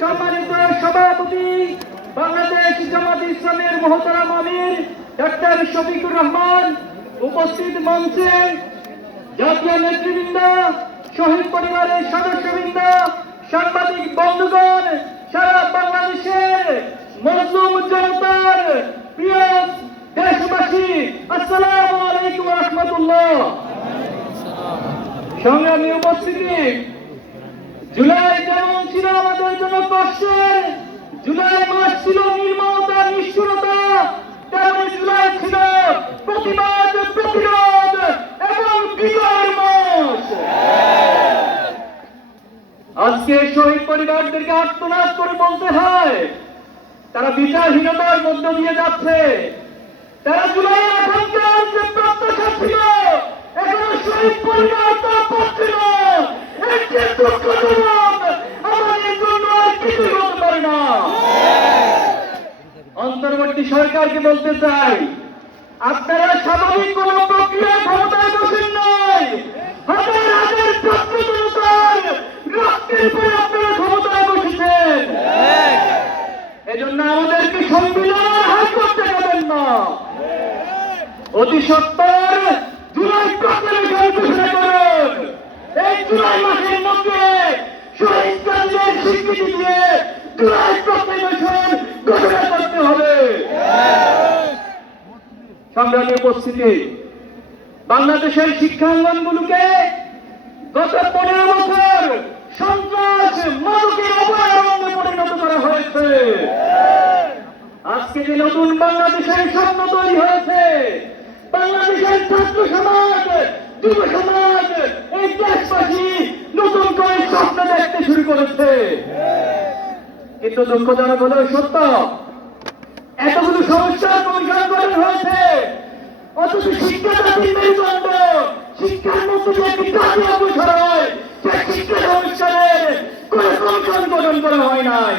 সম্মানিত সভাপতি, বাংলাদেশ জামাত ইসলামের মহতারাম আমির, ডাক্তার শফিকুর রহমান, উপস্থিত মঞ্চে জাতীয় নেতৃবৃন্দ, শহীদ পরিবারের সদস্যবৃন্দ, সাংবাদিক বন্ধুগণ, সারা বাংলাদেশের মজলুম জনতার প্রিয় দেশবাসী, আসসালামু আলাইকুম রহমতুল্লাহ। সংগ্রামী উপস্থিতি, জুলাই আমাদের জন্য কষ্টের জুলাই মাস ছিল নির্মমতা, নিষ্ঠুরতা। তেমন জুলাই ছিল প্রতিবাদ, প্রতিরোধ এবং বিজয়ের মাস। আজকে শহীদ পরিবারদেরকে আত্মনাদ করে বলতে হয়, তারা বিচারহীনতার মধ্য দিয়ে যাচ্ছে। তারা জুলাই এখনকার যে প্রত্যাশা ছিল, এখনও শহীদ পরিবার তা পাচ্ছে না এর দুঃখজনক আমাদের জন্য আর কিছু হতে পারে না অন্তর্বর্তী সরকারকে বলতে চাই, আপনারা স্বাভাবিক কোন প্রক্রিয়া ক্ষমতায় বসেন নাই। আমাদেরকে করতে না। অতি জুলাই এই মাসের মধ্যে শহীদ স্বীকৃতি দিয়ে জুলাই প্রক্লেমেশন ঘোষণা করতে হবে সংগ্রামী উপস্থিতি। বাংলাদেশের শিক্ষাঙ্গনগুলোকে গত পনেরো বছর সন্ত্রাস মাদকের অভয়ারণ্যে পরিণত করা হয়েছে। আজকে যে নতুন বাংলাদেশের স্বপ্ন তৈরি হয়েছে, বাংলাদেশের ছাত্র সমাজ, যুব সমাজ, এই দেশবাসী নতুন করে স্বপ্ন দেখতে শুরু করেছে। কিন্তু দুঃখজনক হলেও সত্য, এতগুলো সমস্যার অথচ শিক্ষা জাতির মেরুদণ্ড শিক্ষার মধ্যে যে জাতি অগ্রসর হয় সে শিক্ষা সংস্কারের কোন গঠন করা হয় নাই।